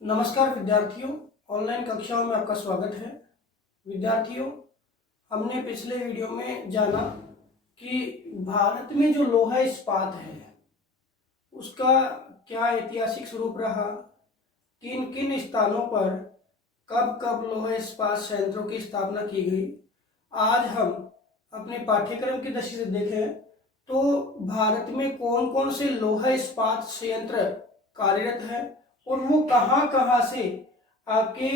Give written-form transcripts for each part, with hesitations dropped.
नमस्कार विद्यार्थियों, ऑनलाइन कक्षाओं में आपका स्वागत है। विद्यार्थियों, हमने पिछले वीडियो में जाना कि भारत में जो लोहा इस्पात है उसका क्या ऐतिहासिक स्वरूप रहा, किन किन स्थानों पर कब कब लोहा इस्पात संयंत्रों की स्थापना की गई। आज हम अपने पाठ्यक्रम की दृष्टि से देखें तो भारत में कौन कौन से लोहा इस्पात संयंत्र कार्यरत है और वो कहाँ कहाँ से आपके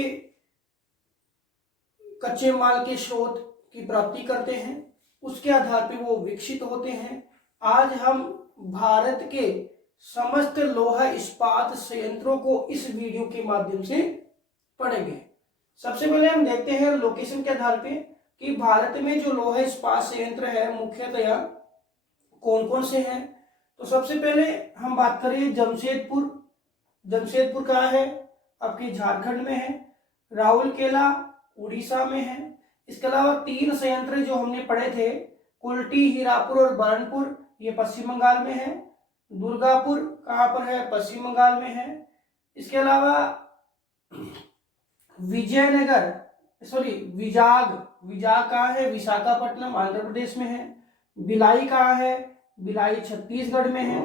कच्चे माल के स्रोत की प्राप्ति करते हैं, उसके आधार पर वो विकसित होते हैं। आज हम भारत के समस्त लोहा इस्पात संयंत्रों को इस वीडियो के माध्यम से पढ़ेंगे। सबसे पहले हम देखते हैं लोकेशन के आधार पे कि भारत में जो लोहा इस्पात संयंत्र है मुख्यतया कौन कौन से हैं। तो सबसे पहले हम बात करें जमशेदपुर। जमशेदपुर कहाँ है? आपके झारखंड में है। राउरकेला उड़ीसा में है। इसके अलावा तीन संयंत्र जो हमने पढ़े थे, कुल्टी, हीरापुर और बरनपुर, ये पश्चिम बंगाल में है। दुर्गापुर कहाँ पर है? पश्चिम बंगाल में है। इसके अलावा विजयनगर विजाग कहाँ है? विशाखापट्टनम विशाखापट्टनम आंध्र प्रदेश में है। भिलाई कहाँ है? भिलाई छत्तीसगढ़ में है।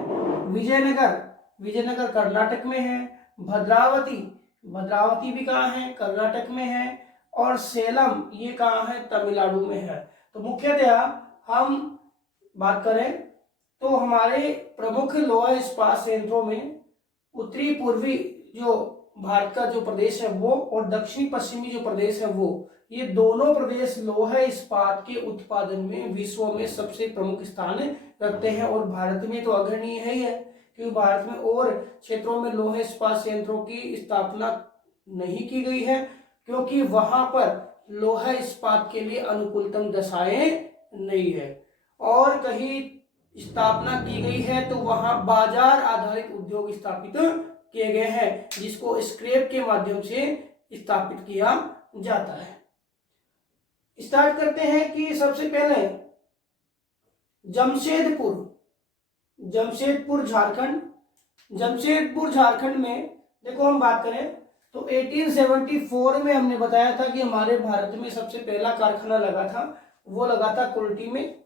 विजयनगर कर्नाटक में है। भद्रावती भी कहाँ है? कर्नाटक में है। और सेलम ये कहाँ है? तमिलनाडु में है। तो मुख्यतया हम बात करें तो हमारे प्रमुख लोहा इस्पात संयंत्रों में उत्तरी पूर्वी जो भारत का जो प्रदेश है वो और दक्षिणी पश्चिमी जो प्रदेश है वो, ये दोनों प्रदेश लोहा इस्पात के उत्पादन में विश्व में सबसे प्रमुख स्थान रखते हैं। और भारत में तो अग्रणीय है ही है, क्योंकि भारत में और क्षेत्रों में लोहा इस्पात संयंत्रों की स्थापना नहीं की गई है, क्योंकि वहां पर लोहा इस्पात के लिए अनुकूलतम दशाएं नहीं है। और कहीं स्थापना की गई है तो वहां बाजार आधारित उद्योग स्थापित किए गए हैं, जिसको स्क्रैप के माध्यम से स्थापित किया जाता है। स्टार्ट करते हैं कि सबसे पहले जमशेदपुर झारखंड में देखो, हम बात करें तो 1874 में हमने बताया था कि हमारे भारत में सबसे पहला कारखाना लगा था, वो लगा था कुल्टी में।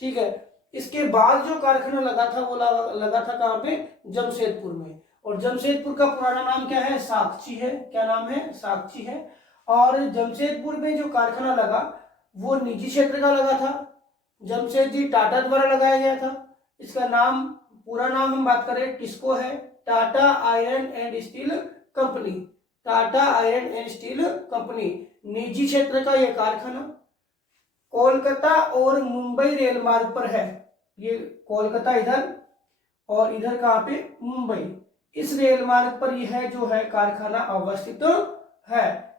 ठीक है, इसके बाद जो कारखाना लगा था वो लगा था कहाँ पे? जमशेदपुर में। और जमशेदपुर का पुराना नाम क्या है? साकची है। क्या नाम है? साकची है। और जमशेदपुर में जो कारखाना लगा वो निजी क्षेत्र का लगा था, जमशेदजी टाटा द्वारा लगाया गया था। इसका नाम, पूरा नाम हम बात करें, टिस्को है, Tata iron and steel company. Tata iron and steel company निजी क्षेत्र का यह कारखाना कोलकाता और मुंबई रेल मार्ग पर है। ये कोलकाता इधर और इधर कहाँ पे? मुंबई। इस रेल मार्ग पर यह जो है कारखाना अवस्थित है।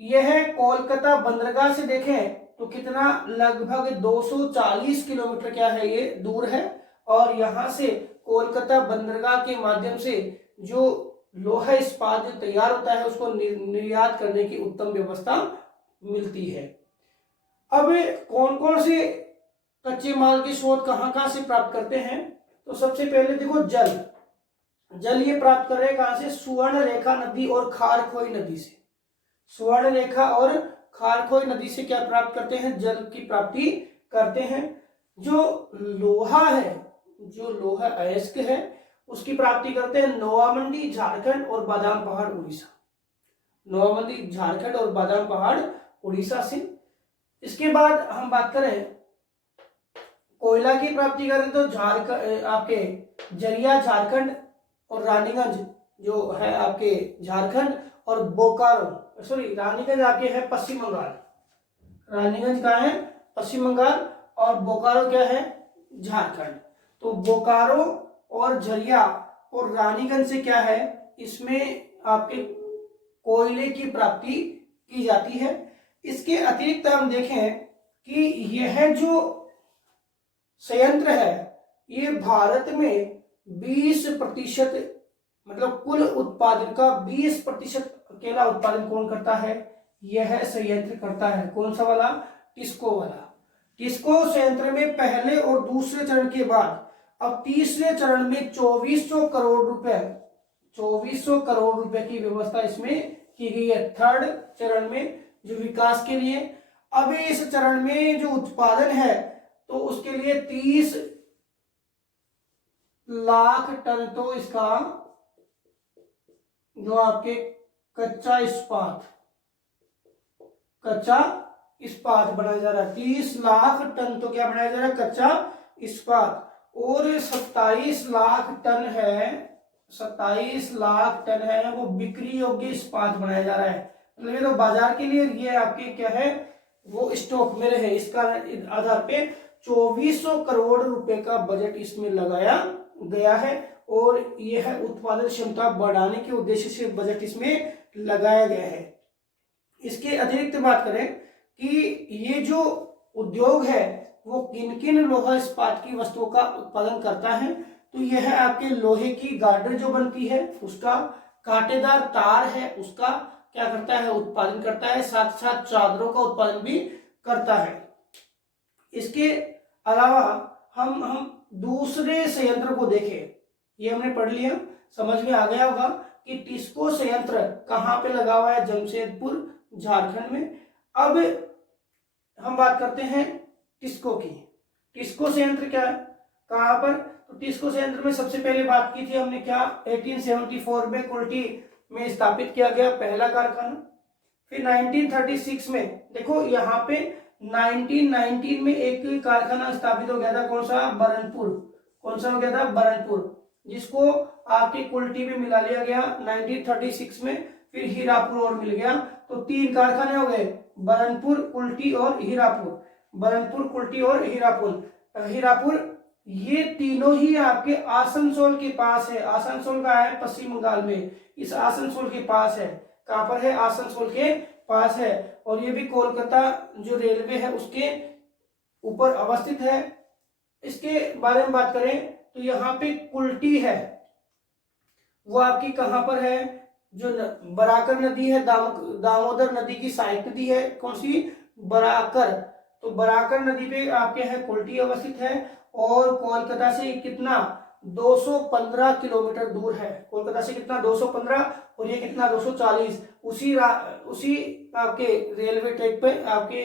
यह कोलकाता बंदरगाह से देखें तो कितना, लगभग 240 किलोमीटर क्या है ये दूर है। और यहां से कोलकाता बंदरगाह के माध्यम से जो लोहा इस्पात जो तैयार होता है उसको निर्यात करने की उत्तम व्यवस्था मिलती है। अब कौन कौन से कच्चे माल के स्रोत कहाँ से प्राप्त करते हैं? तो सबसे पहले देखो, जल ये प्राप्त कर रहे हैं कहां से? सुवर्ण रेखा नदी और खारखोई नदी से। सुवर्ण रेखा और खारखोई नदी से क्या प्राप्त करते हैं? जल की प्राप्ति करते हैं। जो लोहा अयस्क है उसकी प्राप्ति करते हैं नोआमंडी झारखंड और बादाम पहाड़ उड़ीसा। नोआमंडी झारखंड और बादाम पहाड़ उड़ीसा से। इसके बाद हम बात करें कोयला की प्राप्ति करें तो आपके जरिया झारखंड और रानीगंज जो है आपके झारखंड और रानीगंज आपके है पश्चिम बंगाल। रानीगंज कहाँ है? पश्चिम बंगाल। और बोकारो क्या है? झारखंड। तो बोकारो और झरिया और रानीगंज से क्या है, इसमें आपके कोयले की प्राप्ति की जाती है। इसके अतिरिक्त हम देखें कि यह जो संयंत्र है ये भारत में 20% मतलब कुल उत्पादन का 20% अकेला उत्पादन कौन करता है? यह संयंत्र करता है। कौन सा वाला? टिस्को वाला। टिस्को संयंत्र में पहले और दूसरे चरण के बाद अब तीसरे चरण में 2400 करोड़ रुपए 2400 करोड़ रुपए की व्यवस्था इसमें की गई है थर्ड चरण में जो विकास के लिए। अब इस चरण में जो उत्पादन है तो उसके लिए 30 लाख टन तो इसका जो आपके कच्चा इस्पात बनाया जा रहा है। 30 लाख टन तो क्या बनाया जा रहा है, कच्चा इस्पात। और 27 लाख टन है वो बिक्री योग्य इस्पात बनाया जा रहा है। मतलब ये तो बाजार के लिए ये आपके क्या है वो स्टॉक में रहे। इसका आधार पे 2400 करोड़ रुपए का बजट इसमें लगाया गया है और यह है उत्पादन क्षमता बढ़ाने के उद्देश्य से बजट इसमें लगाया गया है। इसके अतिरिक्त बात करें कि ये जो उद्योग है वो किन किन लोहा इस्पात की वस्तुओं का उत्पादन करता है, तो यह है आपके लोहे की गार्डर जो बनती है उसका, कांटेदार तार है उसका क्या करता है उत्पादन करता है, साथ साथ चादरों का उत्पादन भी करता है। इसके अलावा हम दूसरे संयंत्र को देखें, ये हमने पढ़ लिया, समझ में आ गया होगा कि टिस्को संयंत्र कहाँ पे लगा हुआ है, जमशेदपुर झारखंड में। अब हम बात करते हैं टिस्को की। टिस्को संयंत्र क्या है, कहाँ पर, तो टिस्को संयंत्र में सबसे पहले बात की थी हमने क्या, 1874 में कुल्टी में स्थापित किया गया पहला कारखाना। फिर 1936 में देखो यहाँ पे 1919 में एक कारखाना स्थापित हो गया था, कौन सा, बरनपुर। कौन सा हो गया था, बरनपुर, जिसको आपके कुल्टी में मिला लिया गया 1936 में। फिर हीरापुर और मिल गया, तो 3 कारखाने हो गए, बरनपुर, कुल्टी और हीरापुर। बरनपुर, कुल्टी और हीरापुर ये तीनों ही आपके आसनसोल के पास है। आसनसोल का है पश्चिम बंगाल में, इस आसनसोल के पास है। कहां पर है, आसनसोल के पास है। और ये भी कोलकाता जो रेलवे है उसके ऊपर अवस्थित है। इसके बारे में बात करें तो यहाँ पे कुल्टी है वो आपकी कहां पर है, जो बराकर नदी है, दामोदर नदी की सहायक नदी है, कौन सी, बराकर। तो बराकर नदी पे आपके है कुल्टी अवस्थित है और कोलकाता से कितना, 215 किलोमीटर दूर है। कोलकाता से कितना, 215, और ये कितना, 240। उसी आपके रेलवे ट्रैक पे आपके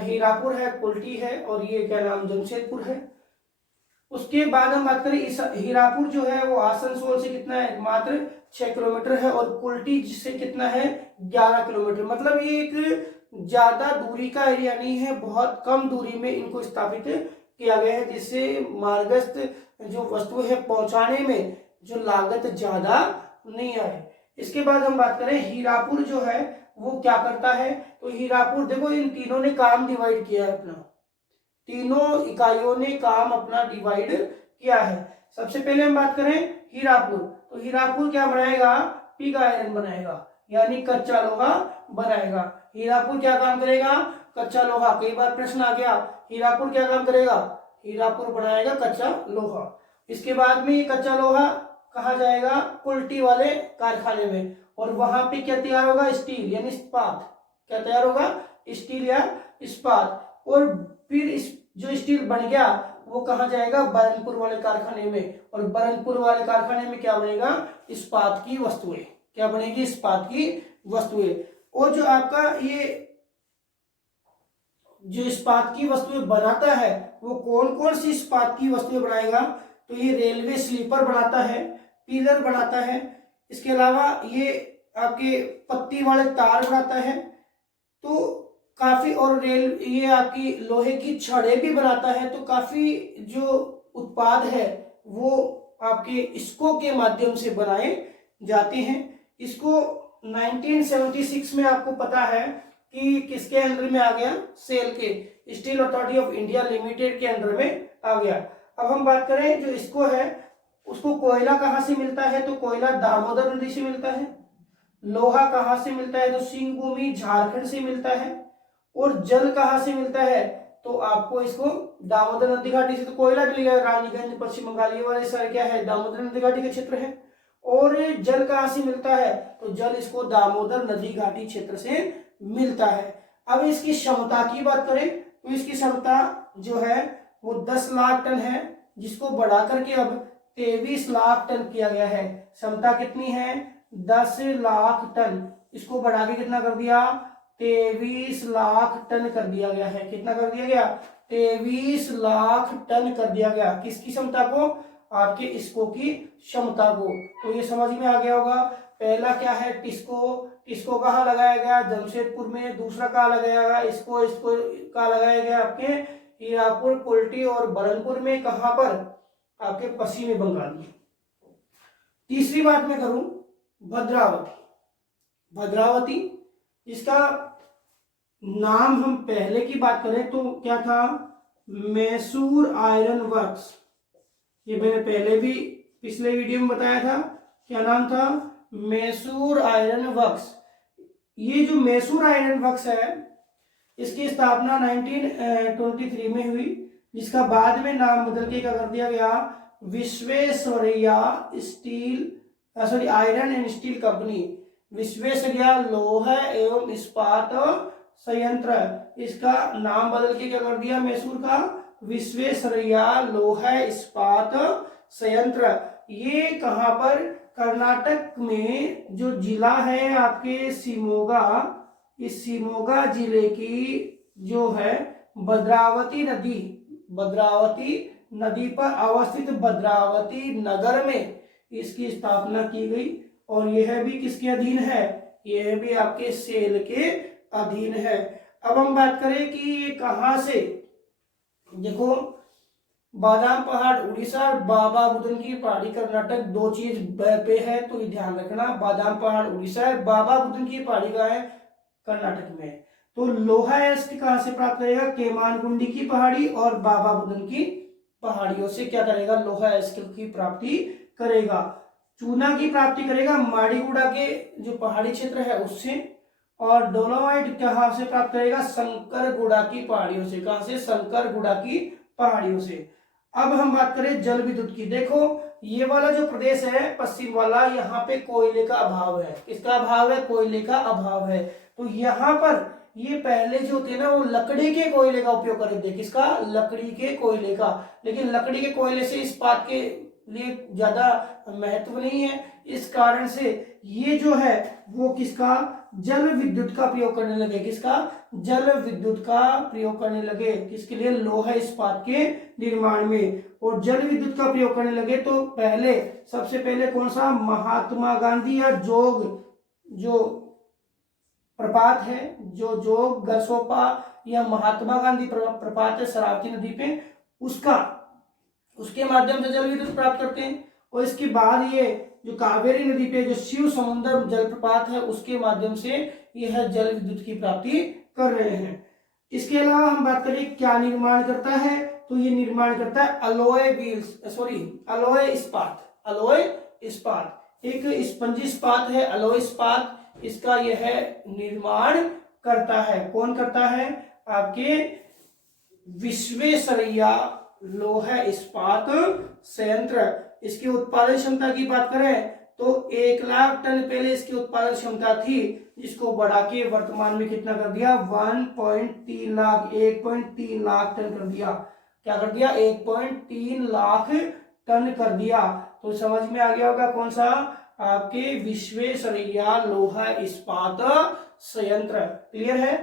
हीरापुर है, कुल्टी है, और ये क्या नाम, जमशेदपुर है। उसके बाद हम बात करें, इस हीरापुर जो है वो आसनसोल से कितना है, मात्र 6 किलोमीटर है, और कुल्टी से कितना है, 11 किलोमीटर। मतलब ये एक ज्यादा दूरी का एरिया नहीं है, बहुत कम दूरी में इनको स्थापित किया गया है, जिससे मार्गस्थ जो वस्तु है पहुंचाने में जो लागत ज्यादा नहीं आए। इसके बाद हम बात करें हीरापुर जो है वो क्या करता है, तो हीरापुर देखो इन तीनों ने काम डिवाइड किया है अपना, तीनों इकाइयों ने काम अपना डिवाइड किया है। सबसे पहले हम बात करें हीरापुर, तो हीरापुर क्या बनाएगा, पिग आयरन बनाएगा, यानी कच्चा लोहा बनाएगा। हीरापुर क्या काम करेगा, कच्चा लोहा। कई बार प्रश्न आ गया हीरापुर क्या काम करेगा, हीरापुर बनाएगा कच्चा लोहा। इसके बाद में ये कच्चा लोहा कहा जाएगा, कुल्टी वाले कारखाने में, और वहां पे क्या तैयार होगा, स्टील यानी इस्पात। क्या तैयार होगा, स्टील या इस्पात। और फिर इस जो स्टील बन गया वो कहा जाएगा, बरनपुर वाले कारखाने में, और बरनपुर वाले कारखाने में क्या बनेगा, इस्पात की वस्तुएं। क्या बनेगी, इस्पात की वस्तुएं। और जो आपका ये जो इस्पात की वस्तुएं बनाता है वो कौन कौन सी इस्पात की वस्तुएं बनाएगा, तो ये रेलवे स्लीपर बनाता है, पिलर बनाता है, इसके अलावा ये आपके पत्ती वाले तार बनाता है, तो काफी, और ये आपकी लोहे की छड़ें भी बनाता है। तो काफी जो उत्पाद है वो आपके इसको के माध्यम से बनाए जाते हैं। इसको 1976 में आपको पता है कि किसके अंडर में आ गया, सेल के, steel authority of India limited के अंडर में आ गया। अब हम बात करें जो इसको है उसको कोयला कहाँ से मिलता है, तो कोयला दामोदर नदी से मिलता है। लोहा कहाँ से मिलता है, तो सिंह भूमि झारखंड से मिलता है। और जल कहाँ से मिलता है, तो आपको इसको दामोदर नदी घाटी से तो कोयला मिलेगा, रानीगंज पश्चिम बंगाल ये वाले सारे क्या है, दामोदर नदी घाटी के क्षेत्र है। और जल कहाँ से मिलता है, तो जल इसको दामोदर नदी घाटी क्षेत्र से मिलता है। अब इसकी क्षमता की बात करें तो इसकी क्षमता जो है वो 10 लाख टन है, जिसको बढ़ा करके अब 23 लाख टन किया गया है। क्षमता कितनी है? 10 लाख टन। इसको बढ़ा के कितना कर दिया? 23 लाख टन कर दिया गया है। कितना कर दिया गया? 23 लाख टन कर दिया गया। किसकी क्षमता को? आपके इसको की क्षमता को। तो ये समझ में आ गया होगा। पहला क्या है? टिस्को। टिस्को कहाँ लगाया गया? जमशेदपुर में। दूसरा कहाँ लगाया गया? इसको कहाँ लगाया गया? आपके हीरापुर, कुल्टी और बरनपुर में। कहाँ पर? आपके पश्चिमी बंगाल में। तीसरी बात मैं करूं, भद्रावती। भद्रावती, इसका नाम हम पहले की बात करें तो क्या था? Mysore iron works. ये मैंने पहले भी पिछले वीडियो में बताया था। क्या नाम था? Mysore iron works. ये जो मैसूर आयरन वर्क्स है, इसकी स्थापना 1923 में हुई, जिसका बाद में नाम बदल के क्या कर दिया गया? Visvesvaraya iron and steel company. Visvesvaraya लोहा एवं इस्पात संयंत्र, इसका नाम बदल के क्या कर दिया? मैसूर का विश्वेश्वरैया लोहा इस्पात संयंत्र। ये कहां पर? कर्नाटक में जो जिला है आपके शिमोगा, इस शिमोगा जिले की जो है भद्रावती नदी पर अवस्थित भद्रावती नगर में इसकी स्थापना की गई। और यह भी किसके अधीन है? यह भी आपके सेल के अधीन है। अब हम बात करें कि ये कहां से, देखो बादाम पहाड़ उड़ीसा और बाबा बुदन की पहाड़ी कर्नाटक, दो चीज पे है तो ये ध्यान रखना। बादाम पहाड़ उड़ीसा है, बाबा बुदन की पहाड़ी का है कर्नाटक में। तो लोहा एस्क कहां से प्राप्त करेगा? केमानकुंडी की पहाड़ी और बाबा बुदन की पहाड़ियों से क्या करेगा? लोहा एस्क की प्राप्ति करेगा। चूना की प्राप्ति करेगा माड़ीगुड़ा के जो पहाड़ी क्षेत्र है उससे। और डोलोमाइट कहां से प्राप्त करेगा? शंकरगुड़ा की पहाड़ियों से। कहां से? शंकरगुड़ा की पहाड़ियों से। अब हम बात करें जल विद्युत की। देखो ये वाला जो प्रदेश है पश्चिम वाला, यहाँ पे कोयले का अभाव है। किसका अभाव है? कोयले का अभाव है। तो यहाँ पर ये पहले जो थे ना, वो लकड़ी के कोयले का उपयोग कर रहे थे। किसका? लकड़ी के कोयले का। लेकिन लकड़ी के कोयले से इस्पात के लिए ज्यादा महत्व नहीं है। इस कारण से ये जो है वो किसका? जल विद्युत का प्रयोग करने लगे। किसका? जल विद्युत का प्रयोग करने लगे। किसके लिए? लोहा इस्पात के निर्माण में। और जल विद्युत का प्रयोग करने लगे तो पहले, सबसे पहले कौन सा? महात्मा गांधी या जोग जो प्रपात है, जो जोग गरसोपा या महात्मा गांधी प्रपात है शरावती नदी पे, उसके माध्यम से जल विद्युत प्राप्त करते हैं। और इसके बाद ये जो कावेरी नदी पे जो शिव समुद्र जलप्रपात है, उसके माध्यम से यह जल विद्युत की प्राप्ति कर रहे हैं। इसके अलावा हम बात करें क्या निर्माण करता है, तो ये निर्माण करता है अलॉय इस्पात। एक स्पंजी इस्पात है, अलॉय इस्पात। इसका यह निर्माण करता है। कौन करता है? आपके विश्वेश्वरैया लोहा इस्पात संयंत्र। इसकी उत्पादन क्षमता की बात करें तो 1 लाख टन पहले इसकी उत्पादन क्षमता थी, जिसको बढ़ा के वर्तमान में कितना कर दिया? 1.3 लाख टन कर दिया। क्या कर दिया? 1.3 लाख टन कर दिया। तो समझ में आ गया होगा कौन सा? आपके विश्वेश्वरैया लोहा इस्पात संयंत्र। क्लियर है?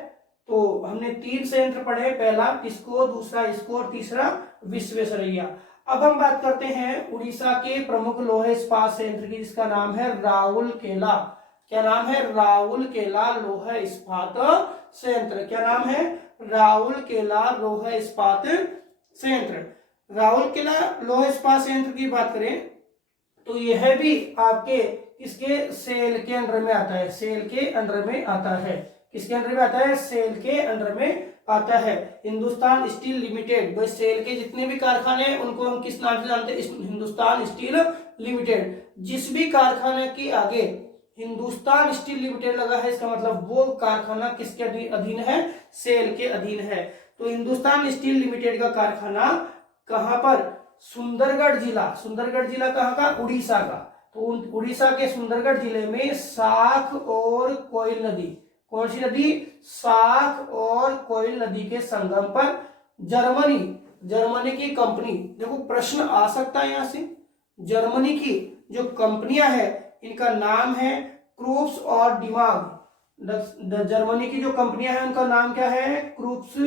तो हमने 3 संयंत्र पढ़े, पहला टिस्को, दूसरा इसको और तीसरा विश्वेश्वरैया। अब हम बात करते हैं उड़ीसा के प्रमुख लोहा इस्पात संयंत्र की, जिसका नाम है राउरकेला। क्या नाम है? राउरकेला लोहा इस्पात संयंत्र। क्या नाम है? राउरकेला लोहा इस्पात संयंत्र। राउरकेला लोहा इस्पात संयंत्र की बात करें तो यह भी आपके किसके? सेल के अंडर में आता है। सेल के अंडर में आता है। किसके अंडर में आता है? सेल के अंडर में आता है। हिंदुस्तान स्टील लिमिटेड, बस सेल के जितने भी कारखाने हैं उनको हम किस नाम से जानते हैं? Hindustan steel limited. जिस भी कारखाने के आगे हिंदुस्तान स्टील लिमिटेड लगा है, इसका मतलब वो कारखाना किसके अधीन है? सेल के अधीन है। तो हिंदुस्तान स्टील लिमिटेड का कारखाना कहां पर? सुंदरगढ़ जिला कहां का? उड़ीसा का। तो उड़ीसा के सुंदरगढ़ जिले में साख और कोयल नदी, कौन सी नदी? साख और कोयल नदी के संगम पर जर्मनी की कंपनी, देखो प्रश्न आ सकता है यहां से, जर्मनी की जो कंपनियां हैं इनका नाम है क्रूप्स और डिमाग। जर्मनी की जो कंपनियां हैं उनका नाम क्या है? क्रूप्स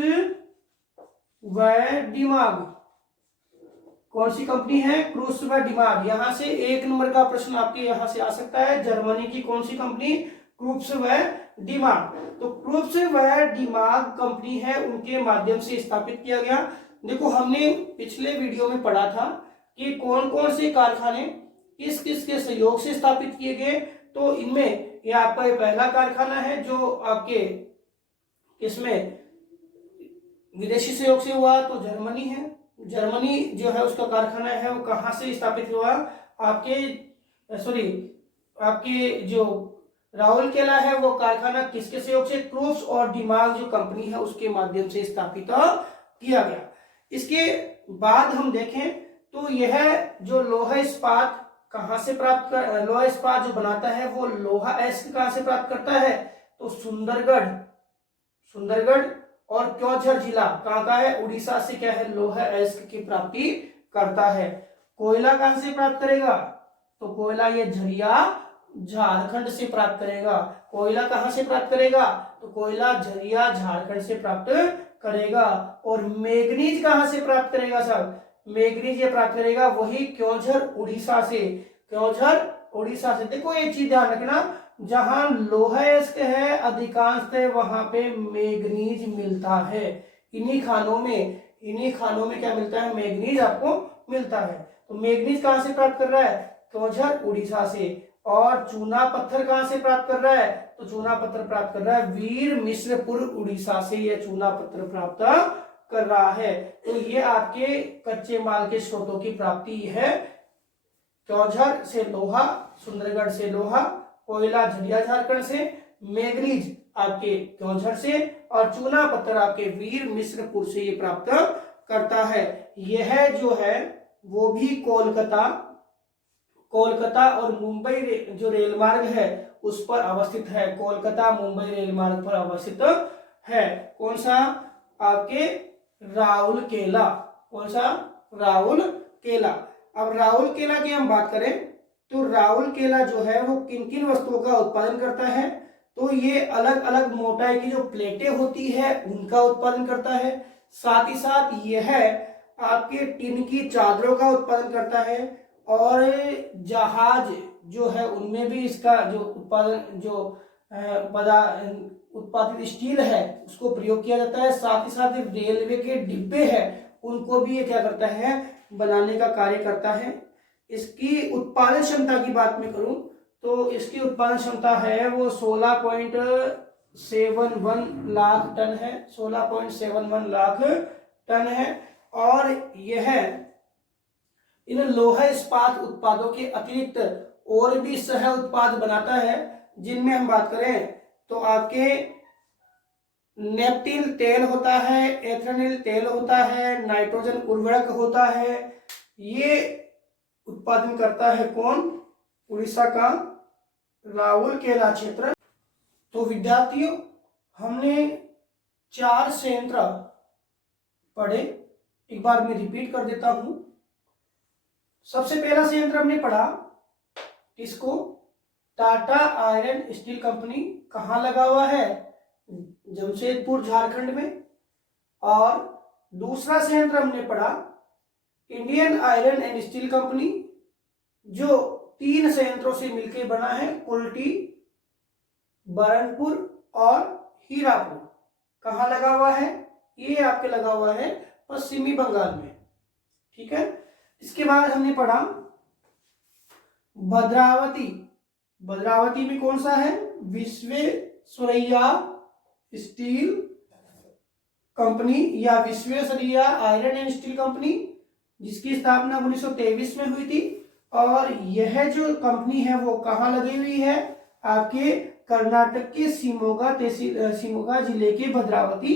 व डिमाग। कौन सी कंपनी है? क्रूप्स व डिमाग। यहां से 1 नंबर का प्रश्न आपके यहां से आ सकता है। जर्मनी की कौन सी कंपनी? क्रूप्स व डिमाग। तो क्रूप्स व डिमाग कंपनी है, उनके माध्यम से स्थापित किया गया। देखो हमने पिछले वीडियो में पढ़ा था कि कौन कौन से कारखाने किस किस के सहयोग से स्थापित किए गए। तो इनमें ये आपका ये पहला कारखाना है जो आपके इसमें विदेशी सहयोग से हुआ, तो जर्मनी है। जर्मनी जो है उसका कारखाना है वो कहाँ से स्थापित हुआ? आपके जो राउरकेला है वो कारखाना किसके सहयोग से? क्रूप्स और डिमाग जो कंपनी है उसके माध्यम से स्थापित किया गया। इसके बाद हम देखें तो यह जो लोहा इस्पात कहां से प्राप्त कर, लोहा इस्पात जो बनाता है वो लोहा एस्क कहां से प्राप्त करता है? तो सुंदरगढ़ और क्योंझर जिला कहाँ का है? उड़ीसा से क्या है? लोहा एस्क की प्राप्ति करता है। कोयला कहां से प्राप्त करेगा? तो कोयला ये झरिया झारखंड से प्राप्त करेगा। कोयला कहां से प्राप्त करेगा? तो कोयला झरिया झारखंड से प्राप्त करेगा। और मैग्नीज कहां से प्राप्त करेगा साहब? मैग्नीज ये प्राप्त करेगा वही क्योंझर उड़ीसा से। क्योंझर उड़ीसा से। देखो एक चीज ध्यान रखना, जहां लोहा एस्क है अधिकांशतः वहां पे मैग्नीज मिलता है। इन्हीं खानों में क्या मिलता है? मैग्नीज आपको मिलता है। तो मैग्नीज कहां से प्राप्त कर रहा है? क्योंझर उड़ीसा से। और चूना पत्थर कहां से प्राप्त कर रहा है? तो चूना पत्थर प्राप्त कर रहा है वीर मिश्रपुर उड़ीसा से। यह चूना पत्थर प्राप्त कर रहा है। तो ये आपके कच्चे माल के स्रोतों की प्राप्ति है। क्योंझर से लोहा, सुंदरगढ़ से लोहा, कोयला झरिया झारखंड से, मैग्नीज आपके क्योंझर से, और चूना पत्थर आपके वीर मिश्रपुर से ये प्राप्त करता है। यह जो है वो भी कोलकाता और मुंबई जो रेल मार्ग है उस पर अवस्थित है। कोलकाता मुंबई रेल मार्ग पर अवस्थित है। कौन सा? आपके राउरकेला। कौन सा? राउरकेला। अब राउरकेला की हम बात करें तो राउरकेला जो है वो किन किन वस्तुओं का उत्पादन करता है? तो ये अलग अलग मोटाई की जो प्लेटें होती है उनका उत्पादन करता है। साथ ही साथ यह आपके टिन की चादरों का उत्पादन करता है। और जहाज जो है उनमें भी इसका जो उत्पादन जो उत्पादित स्टील है उसको प्रयोग किया जाता है। साथ ही साथ रेलवे के डिब्बे हैं उनको भी ये क्या करता है? बनाने का कार्य करता है। इसकी उत्पादन क्षमता की बात में करूं तो इसकी उत्पादन क्षमता है वो 16.71 लाख टन है। 16.71 लाख टन है। और यह इन लोहा इस्पात उत्पादों के अतिरिक्त और भी सह उत्पाद बनाता है, जिनमें हम बात करें तो आपके नेप्टिल तेल होता है, एथेनॉल तेल होता है, नाइट्रोजन उर्वरक होता है। ये उत्पादन करता है कौन? उड़ीसा का राउरकेला क्षेत्र। तो विद्यार्थियों हमने 4 संयंत्र पढ़े, एक बार मैं रिपीट कर देता हूं। सबसे पहला संयंत्र हमने पढ़ा किसको? Tata iron steel company. कहां लगा हुआ है? जमशेदपुर झारखंड में। और दूसरा संयंत्र हमने पढ़ा Indian iron and steel company, जो 3 संयंत्रों से मिलकर बना है, कुल्टी, बरनपुर और हीरापुर। कहां लगा हुआ है? ये आपके लगा हुआ है पश्चिमी बंगाल में। ठीक है। इसके बाद हमने पढ़ा भद्रावती। भद्रावती में कौन सा है? विश्वेश्वरैया स्टील कंपनी या Visvesvaraya iron and steel company, जिसकी स्थापना 1923 में हुई थी। और यह जो कंपनी है वो कहाँ लगी हुई है? आपके कर्नाटक के शिमोगा जिले के भद्रावती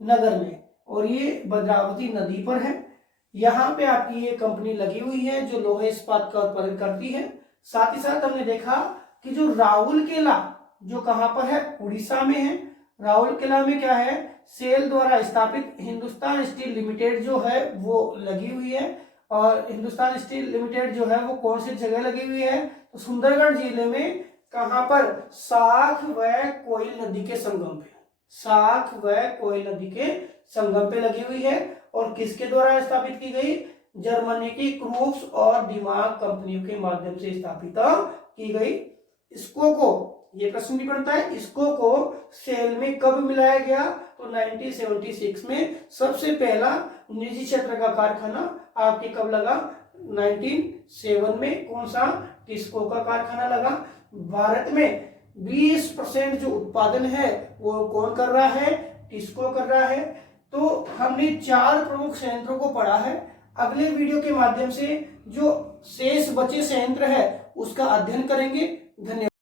नगर में। और ये भद्रावती नदी पर है। यहाँ पे आपकी ये कंपनी लगी हुई है जो लोहे इस्पात का उत्पादन करती है। साथ ही साथ हमने देखा कि जो राउरकेला जो कहाँ पर है? उड़ीसा में है। राउरकेला में क्या है? सेल द्वारा स्थापित हिंदुस्तान स्टील लिमिटेड जो है वो लगी हुई है। और हिंदुस्तान स्टील लिमिटेड जो है वो कौन सी जगह लगी हुई है, तो सुंदरगढ़ जिले में कहां पर, साख व कोयल नदी के संगम पे, साख व कोयल नदी के संगम पे लगी हुई है। और किसके द्वारा स्थापित की गई, जर्मनी की क्रूप्स और दिमाग कंपनियों के माध्यम से स्थापित की गई। इसको को, ये प्रश्न भी बनता है, इसको को सेल में कब मिलाया गया, तो 1976 में सबसे पहला निजी क्षेत्र का कारखाना आपके कब लगा, 1907 में। कौन सा, टिस्को का कारखाना लगा। भारत में 20% जो उत्पादन है वो कौन कर रहा है, टिस्को कर रहा है। तो हमने 4 प्रमुख संयंत्रों को पढ़ा है। अगले वीडियो के माध्यम से जो शेष बचे संयंत्र है उसका अध्ययन करेंगे। धन्यवाद।